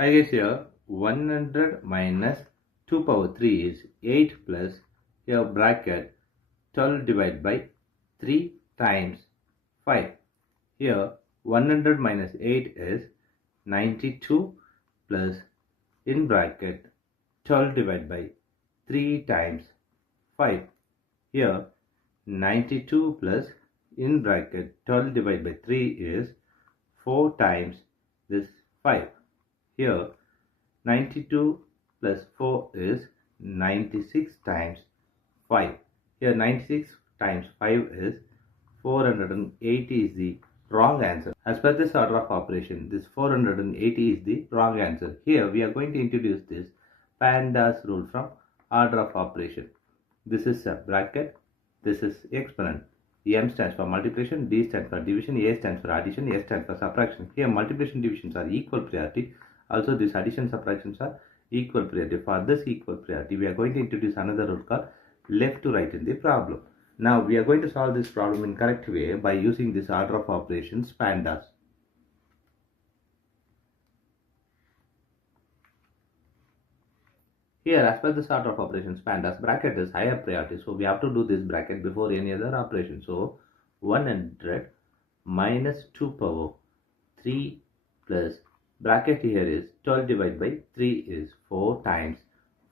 I guess here 100 minus 2 power 3 is 8 plus here bracket 12 divided by 3 times 5. Here 100 minus 8 is 92 plus in bracket 12 divided by 3 times 5. Here 92 plus in bracket 12 divided by 3 is 4 times this 5. Here 92 plus 4 is 96 times 5. Here 96 times 5 is 480 is the wrong answer. As per this order of operation, this 480 is the wrong answer. Here we are going to introduce this PEMDAS rule from order of operation. This is a bracket, this is exponent. M stands for multiplication, D stands for division, A stands for addition, S stands for subtraction. Here multiplication divisions are equal priority. Also this addition subtractions are equal priority. For this equal priority, we are going to introduce another rule called left to right in the problem. Now we are going to solve this problem in correct way by using this order of operations PEMDAS. Here, as per this order of operations PEMDAS, bracket is higher priority, so we have to do this bracket before any other operation. So 100 minus 2 power 3 plus bracket here is 12 divided by 3 is 4 times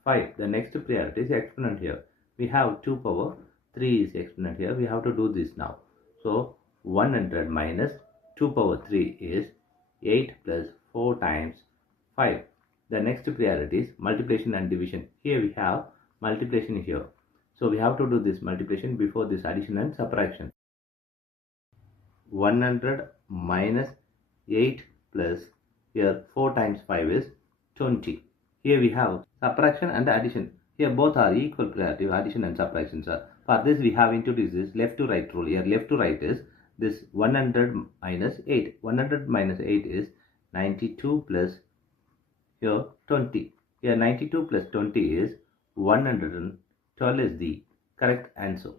5. The next priority is exponent here. We have 2 power 3 is exponent here. We have to do this now. So 100 minus 2 power 3 is 8 plus 4 times 5. The next priority is multiplication and division. Here we have multiplication here. So we have to do this multiplication before this addition and subtraction. 100 minus 8 plus here 4 times 5 is 20. Here we have subtraction and addition. Here both are equal priority, addition and subtractions are. For this we have introduced this left to right rule. Here left to right is this 100 minus 8. 100 minus 8 is 92 plus here 20. Here 92 plus 20 is 112 is the correct answer.